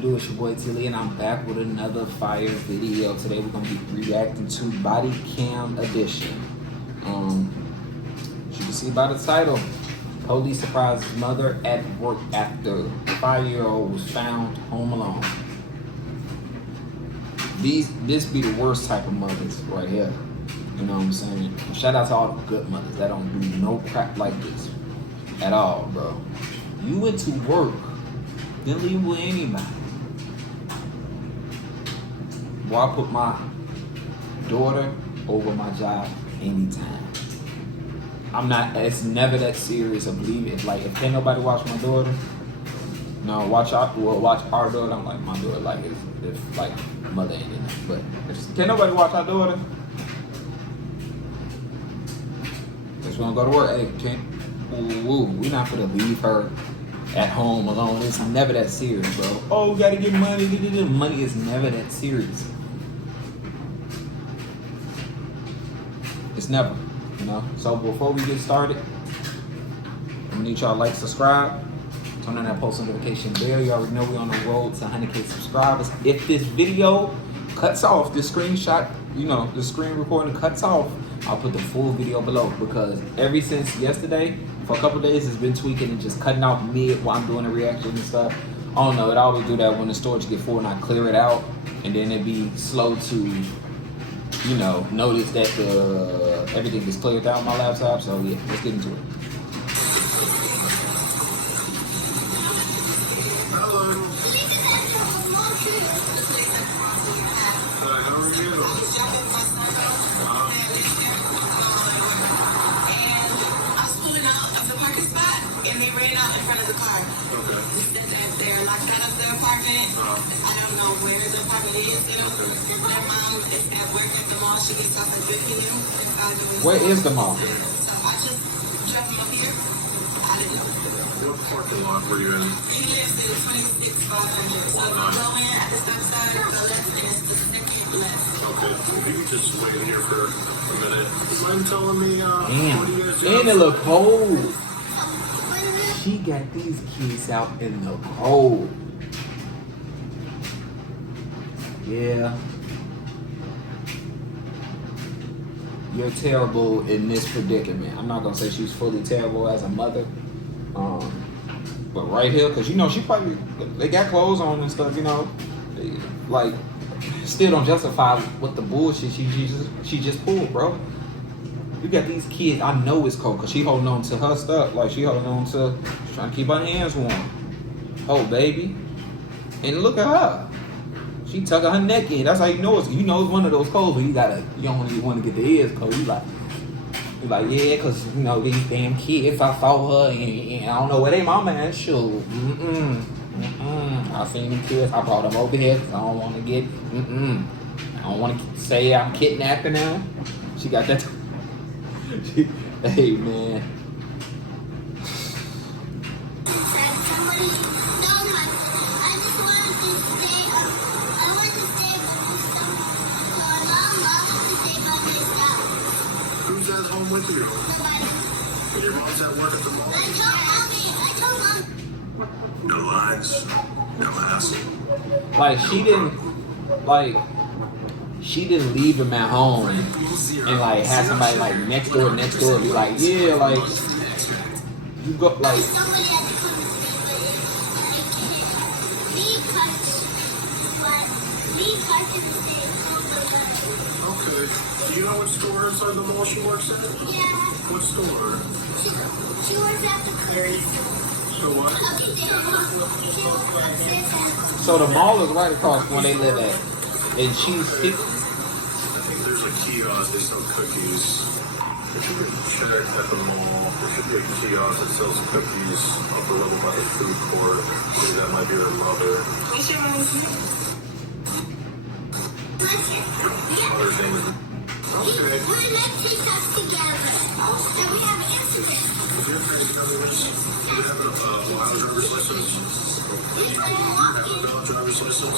it do? It's your boy IamTeeLee, and I'm back with another fire video. Today we're gonna be reacting to Body Cam Edition. As you can see by the title, police surprises mother at work after 5-year-old was found home alone. This be the worst type of mothers right here. You know what I'm saying? Shout out to all the good mothers that don't do no crap like this at all, bro. You went to work, didn't leave with anybody. Well, I put my daughter over my job anytime. It's never that serious. I believe it. Like, if can't nobody watch my daughter, no, watch our daughter. I'm like, my daughter, like, if like, mother ain't in it. But if can't nobody watch our daughter, just wanna go to work. Hey, can't. We not gonna leave her at home alone. It's never that serious, bro. Oh, we gotta get money. Money is never that serious. It's never, you know. So before we get started, I need y'all like, subscribe, turn on that post notification bell. You already know we're on the road to 100K subscribers. If this video cuts off, this screenshot, you know, the screen recording cuts off, I'll put the full video below, because ever since yesterday, for a couple of days, it's been tweaking and just cutting out mid while I'm doing the reaction and stuff. I don't know, it always do that when the storage get full and I clear it out, and then it be slow to, you know, notice that everything is cleared out on my laptop. So yeah, let's get into it. Hello. How are you? And they ran out in front of the car. Okay. They're locked out of their apartment. I don't know where the apartment is. Their mom is at work at the mall. She gets off at 3 p.m. Where is the mall? So I just dropped me up here. I didn't know. What parking lot were you in? He lives in 26,500. So if you go in at the stop sign, go left, and it's the second left. Okay. If you could just wait in here for a minute. Mind telling me, Damn. what do you guys do? And it look cold. She got these kids out in the cold. Yeah. You're terrible in this predicament. I'm not gonna say she's fully terrible as a mother. But right here, cause you know, she probably, they got clothes on and stuff, you know. Like, still don't justify what the bullshit she just pulled, bro. You got these kids, I know it's cold, because she holding on to her stuff. Like, she holding on to, she's trying to keep her hands warm. Oh, baby. And look at her. She tucking her neck in. That's how you know it's one of those colds where you don't really want to get the ears cold. You like, yeah, because, you know, these damn kids, I saw her, and I don't know where they mama at. Sure. I seen them kids, I brought them over here, because I don't want to get, I don't want to say I'm kidnapping her. She got that. Hey, man. Who's at home with you? And your mom's at work at the mall? I told Mom. No lines. Dumbass. She didn't leave him at home and like have somebody like next door be like, yeah, like, you go, like, Okay. Do you know what store inside the mall she works at? Yeah. What store? She works at the Curry store. So what? so the mall is right across from where they live at, and she's sick. I think there's a kiosk, they sell cookies. If you could check at the mall, there should be a kiosk that sells cookies upper level by the food court. Maybe that might be her mother. What's your mom's name? Mother's name is... Okay. We're like TikToks together. And we have Instagram. If you're afraid to tell me this, do you have a wild driver's license? Do you have a valid driver's license?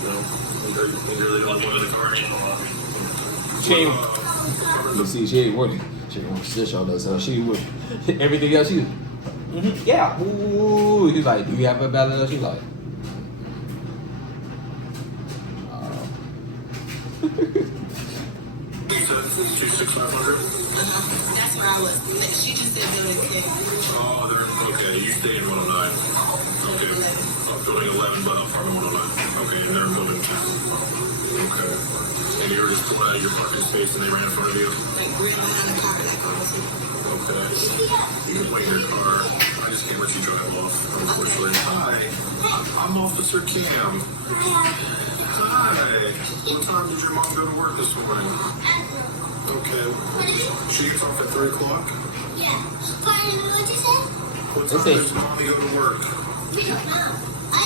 No. You really don't want to the car. You see, she ain't working. She don't sit on us, so she would everything else. She, yeah. Ooh, he's like, do you have a valid? She's like, You said 26500? That's where I was. She just said building 10. Oh, they're okay. You stay in 109. Okay. Building 11, but apartment 109. Okay, and they're in building 10. Okay. And you were just pulling out of your parking space and they ran in front of you? Like, ran behind the car like honestly. Okay. You can wait in your car. I just can't let you drive off, unfortunately. Hi. I'm Officer Cam. Hi. What time did your mom go to work this morning? Okay. She gets off at 3 o'clock? Yeah. Pardon me, what'd you say? What time does mommy go to work? I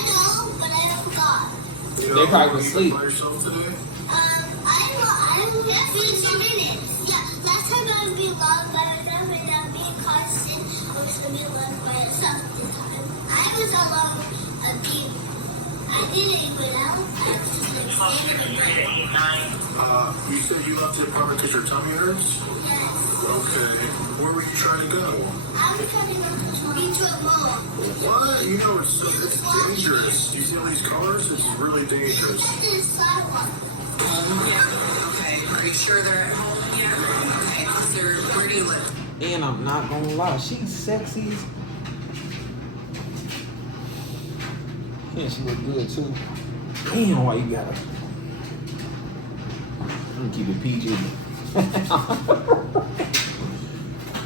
know, but I forgot. You They probably was you asleep. by yourself today? I will have 15 minutes. Yeah, last time I was being loved by myself and now being constant, I was going to be loved by myself this time. I was alone, I didn't go out. I was just like standing in bed. You said you left the apartment because your tummy hurts? Yes. Okay. Where were you trying to go? I was trying to go to a mall. What? You know it's dangerous. You see all these cars? It's really dangerous. This is sidewalk. Yeah. Okay. Are you sure they're at home? Yeah. Okay. Officer, where do you live? And I'm not gonna lie, she's sexy as... Yeah, she look good too. Damn, why you gotta... I'm gonna keep it PG.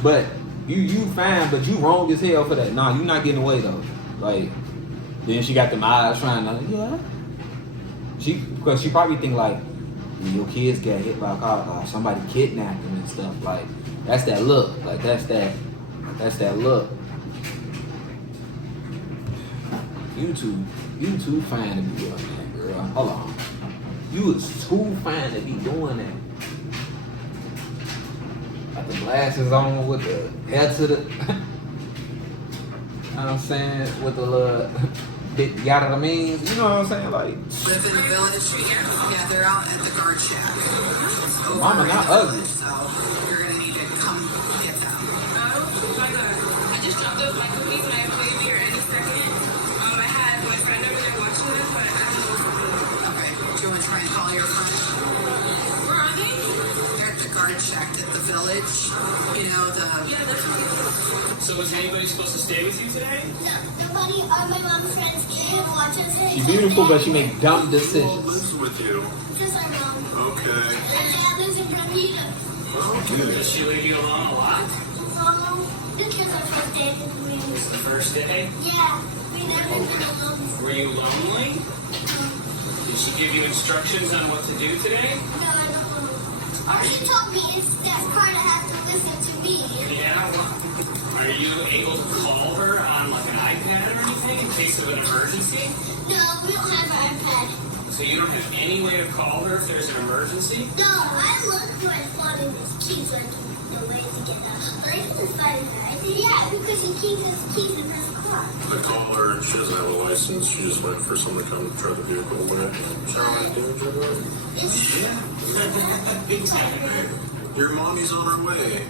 But you fine, but you wrong as hell for that. Nah, you not getting away though. Like, then she got them eyes trying to, yeah. Because she probably think like, your kids get hit by a car, somebody kidnapped them and stuff. Like, that's that look. Like, that's that look. You too fine to be doing that, girl. Hold on. You is too fine to be doing that. Got the glasses on with the hair to the, you know what I'm saying? With the little bit yada the means. You know what I'm saying? Like, Live in the village? Yeah, they're out at the guard shack. Over Mama, in not the ugly. village, so you're gonna need to come get them. Oh my god. I just dropped off my cookies and I have to be here any second. I had my friend over there watching this, but I don't know. Okay. Do you want to try and call your friend? Where are they? They're at the guard shack at the village. You know, Yeah, that's what So is anybody supposed to stay with you today? No, nobody are my mom's friends can watch us. she's beautiful, but she make dumb Who all decisions. lives with you? Just our mom. Okay. And dad lives in Bermuda. Does she leave you alone a lot? So, this is our first day with me. The first day? Yeah, we never been alone before. Were you lonely? Did she give you instructions on what to do today? No, I don't know. Or she told me it's that Carter has to listen to me. Yeah. Are you able to call her on like an iPad or anything in case of an emergency? No, we don't have an iPad. So you don't have any way to call her if there's an emergency? No, I looked for my phone in his keys like the way to get out. But I couldn't find it. I said, yeah, because he keeps his keys in his car. I call her and she doesn't have a license. She just went for someone to come drive the vehicle away. Sound like doing it? Exactly. Your mommy's on her way.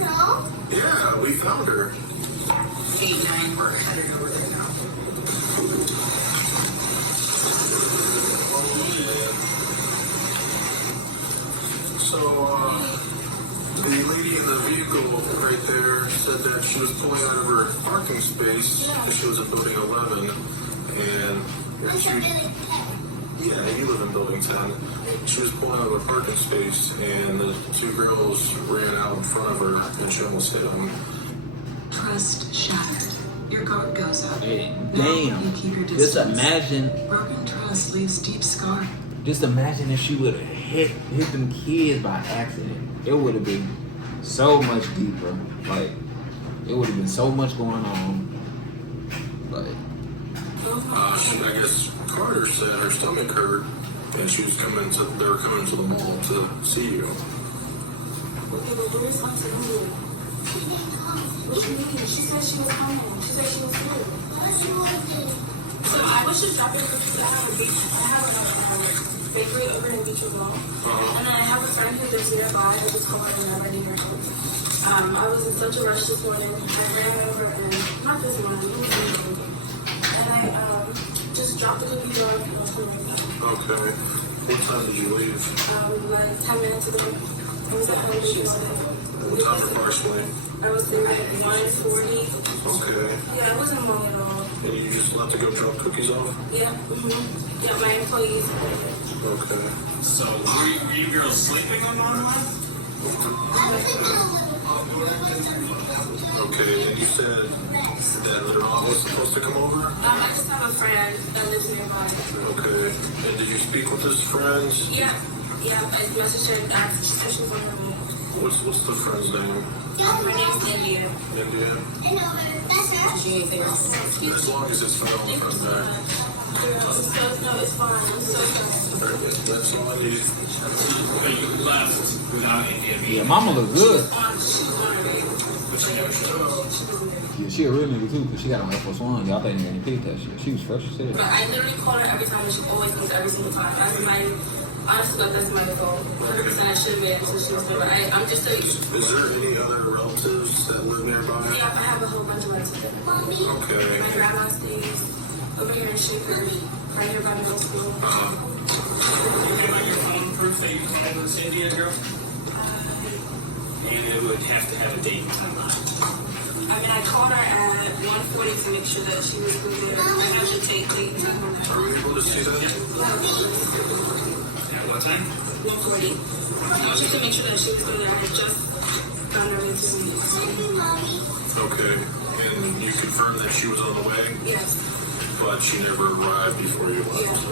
No? Yeah, we found her. 8-9, we're headed over there now. So, the lady in the vehicle right there said that she was pulling out of her parking space because she was in building 11. And It's she, a really yeah, you live in building 10. She was pulling out of her parking space and the two girls ran out in front of her and she almost hit them. Trust shattered. Your guard goes up. Hey, Now damn. you keep your Just distance. imagine. Broken trust leaves deep scar. Just imagine if she would have hit them kids by accident. It would have been so much deeper. Like, it would have been so much going on. Like, I guess Carter said her stomach hurt and she was they were coming to the mall to see you. She said she was coming. She said she was good. So I was just dropping cookies. I have a bakery over in Beach Mall. And then I have a friend who lives nearby. I just called her and I'm ready to go. I was in such a rush this morning. I ran over and, not this morning, it was yesterday. And I just dropped the cookies off and I was going to go. Okay. What time did you leave? Like 10 minutes ago. I was at home doing all that. What time approximately? I was there at 1:40. Okay. Yeah, it wasn't long at all. And you just left to go drop cookies off? Yeah, yeah, my employees. Okay. So, were you girls sleeping on one line? Okay, and you said that their mom was supposed to come over? I just have a friend that lives nearby. Okay. And did you speak with his friends? Yeah, I messaged her and asked. She said she was on her way. What's the friend's name? Her name's India. India? That's her. She anything else? As long as it's not on the front back. No, it's fine. I'm so sorry. That's all I need. But you left without India being Yeah, mama look good. She's on her way. but she never showed up. Yeah, she a real nigga too, because she got on Air Force One. Y'all think you picked that shit. She was fresh as hell. But I literally call her every time and she always comes every single time. That's my, honestly, that's my fault. 100% I should have been so she was there. But I'm just so used to. Is there any other relatives that live nearby? Yeah, I have a whole bunch of relatives. Okay. My grandma stays over here in Shaker, right here by middle school. You have on your phone proof that you had with India, girl? And it would have to have a date and time on it. I mean, I called her at 1:40 to make sure that she was good there. I have to take date and time on that. Are we able to see that? At what time? 1:40. Just to make sure that she was good there. I had just found her way to me. Okay. And you confirmed that she was on the way, Yes. but she never arrived before you Yeah. left?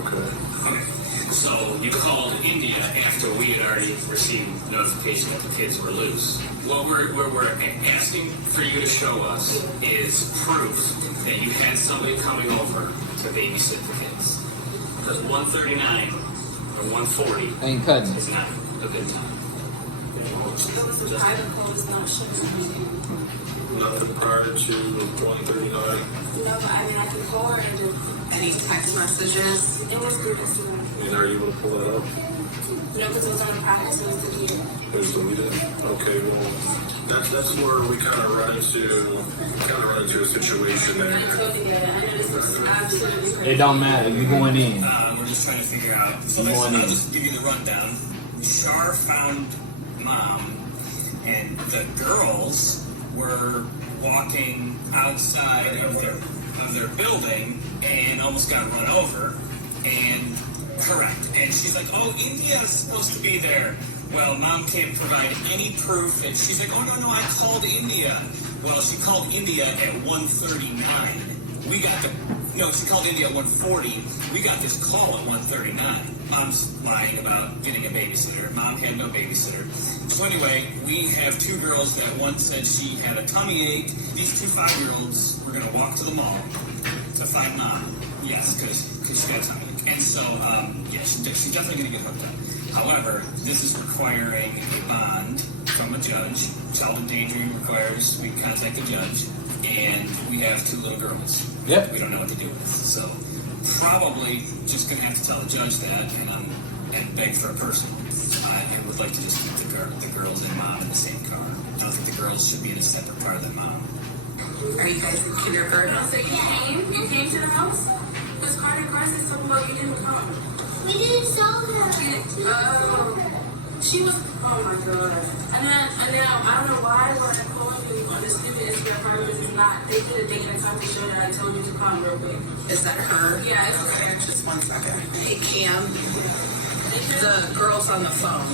Okay. Okay. So you called India after we had already received notification that the kids were loose. What we're asking for you to show us is proof that you had somebody coming over to babysit the kids. Because 1:39 or 1:40 Ain't cutting is it. not a good time. There was some private calls not showing. Nothing prior to 1:39? No, but I mean, I can call her and just. Any text messages? It was through Instagram. And are you able to pull that up? No, because it was on a private, so it was deleted. It was deleted? Okay, well, that's where we kind of run into a situation I there. totally get it. I know this is absolutely crazy. It don't matter. You going in. We're just trying to figure out. So You listen, want I'll in. just give you the rundown. Shar found mom, and the girls were walking outside of their building and almost got run over. And correct. And she's like, "Oh, India's supposed to be there." Well, mom can't provide any proof, and she's like, "Oh no, I called India." Well, she called India at 1:39. She called India at 1:40. We got this call at 1:39. Mom's lying about getting a babysitter. Mom had no babysitter. So anyway, we have two girls that one said she had a tummy ache. These two 5-year-olds were gonna walk to the mall to find mom. Yes, because she got a tummy ache. And so, she's definitely gonna get hooked up. However, this is requiring a bond from a judge. Child endangering requires we contact the judge, and we have 2 little girls. Yep. We don't know what to do with. So probably just gonna have to tell the judge that, and beg for a person. And would like to just keep the girls and mom in the same car. I don't think the girls should be in a separate car than mom. Are you guys in kindergarten? So you came to the house? Because Carter said something about you didn't come. We didn't saw her. Oh, she was. Oh my god. And then I don't know why when I called you on the stupid Instagram private is not. They did a date and time to show that I told you to come real quick. Is that her? Yeah, it's Okay, her. just 1 second. Hey, Cam. The girl's on the phone.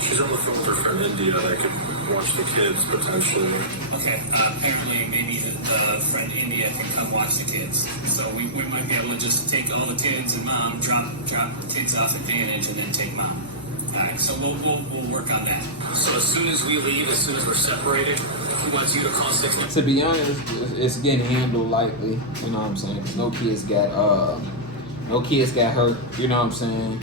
She's on the phone with her friend India that could watch the kids potentially. Okay, apparently maybe the friend India can come watch the kids. So we might be able to just take all the kids and mom, drop the kids off at Vantage, and then take mom. Alright, so we'll work on that. So as soon as we leave, as soon as we're separated, he wants you to call 6. To be honest, it's getting handled lightly. You know what I'm saying? 'Cause no kids got hurt. You know what I'm saying?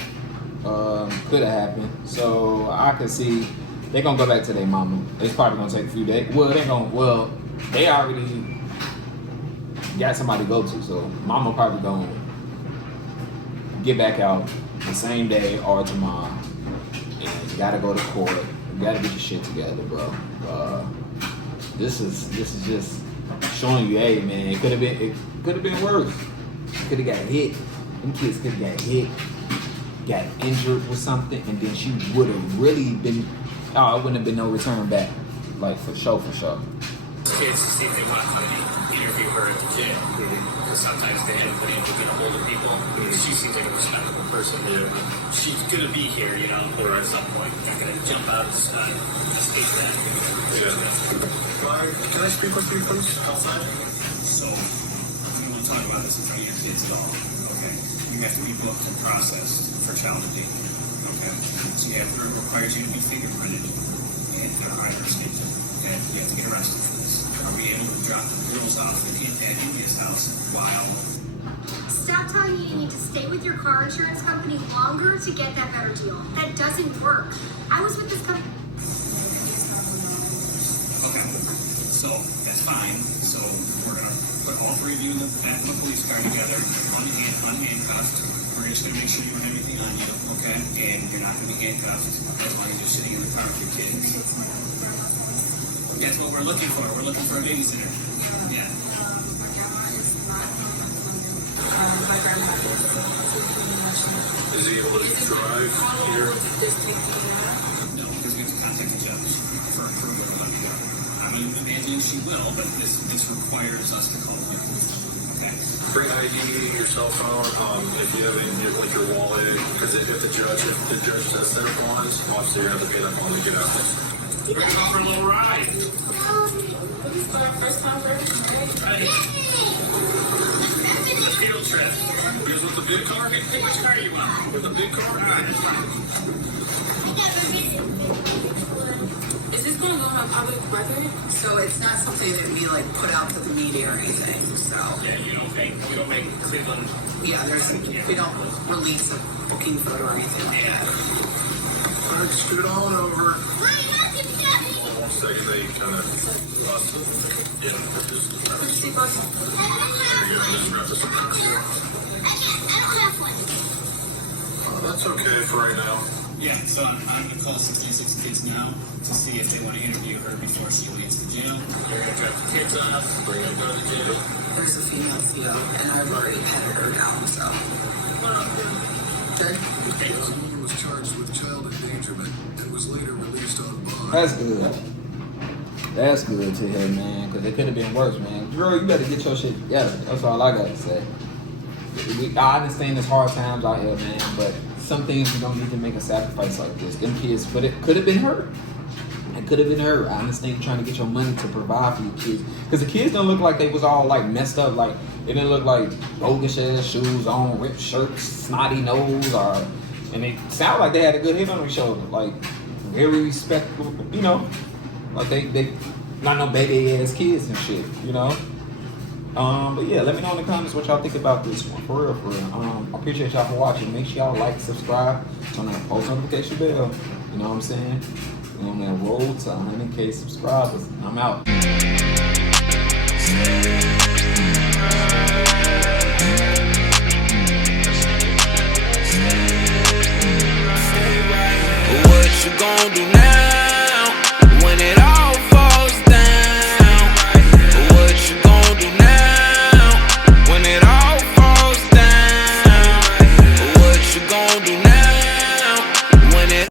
Could have happened. So I could see they're gonna go back to their mama. It's probably gonna take a few days. They already got somebody to go to. So mama probably gonna get back out the same day or tomorrow. And you gotta go to court. You gotta get your shit together, bro. This is just showing you, hey man, it could have been worse. You could have got hit. Them kids could have got hit. got injured with something, and then she would have really been, oh, it wouldn't have been no return back. Like, for sure, for sure. Kids to see if they want to come and interview her at the jail. Because sometimes they end up being able to get a hold of people. She seems like a respectable person. Yeah. She's going to be here, you know, or at some point. Not going to jump out and escape that. Can I speak with you, please? Outside? So, we won't talk about this in front of your kids at all, okay? You have to be booked and processed for child abuse, okay? So it requires you to be fingerprinted and get a higher station, and you have to get arrested for this. Are we able to drop the girls off at his house while... Stop telling me you need to stay with your car insurance company longer to get that better deal. That doesn't work. I was with this company. Okay, so that's fine. So we're gonna put all three of you in the back of the police car together, unhandcuffed. We're just gonna make sure you don't have anything on you, okay? And you're not gonna be handcuffed as long as you're sitting in the car with your kids. That's what we're looking for. We're looking for a babysitter. Yeah. My grandma Is he able to drive here? No, because we have to contact the judge for approval to let me go. I'm imagining she will, but this requires us to call you. Okay. Bring ID, your cell phone, if you have any, like your wallet, because if the judge says that it wants, obviously you're going to have to pay that phone to get out. We're going for a little ride. This is my first time for everything. Field trip. Here's with the big car. Hey, which car you want? With the big car? All right, that's fine. Is this going to go on public record? So it's not something that we like put out to the media or anything. So Yeah, we don't make Cleveland. yeah, we don't release a booking photo or anything like that. All right, scoot on over. 1 second, they kind of lost it. Yeah, just Put your seatbelts on. wrap this up. That's okay for right now. Yeah, so I'm going to call 66 Kids now to see if they want to interview her before she leaves the jail. They're going to drop the kids off, bring them to the jail. There's a female CO, and I've already patted her down. So okay. He was charged with child endangerment and was later released on bond. That's good. That's good to hear, man, because it could have been worse, man. Girl, you better get your shit together. That's all I got to say. I understand there's hard times out here, man, but some things you don't need to make a sacrifice like this. Them kids, but it could have been her. It could have been her. I understand you're trying to get your money to provide for your kids. Because the kids don't look like they was all like messed up. Like, it didn't look like bogus ass shoes on, ripped shirts, snotty nose, and they sound like they had a good head on their shoulder. Like, very respectful, you know. Like they not no baby ass kids and shit, you know. But yeah, let me know in the comments what y'all think about this one. For real, for real. I appreciate y'all for watching. Make sure y'all like, subscribe, turn on that post notification bell. You know what I'm saying? We're on that road to 100K subscribers. I'm out. What you gonna do now?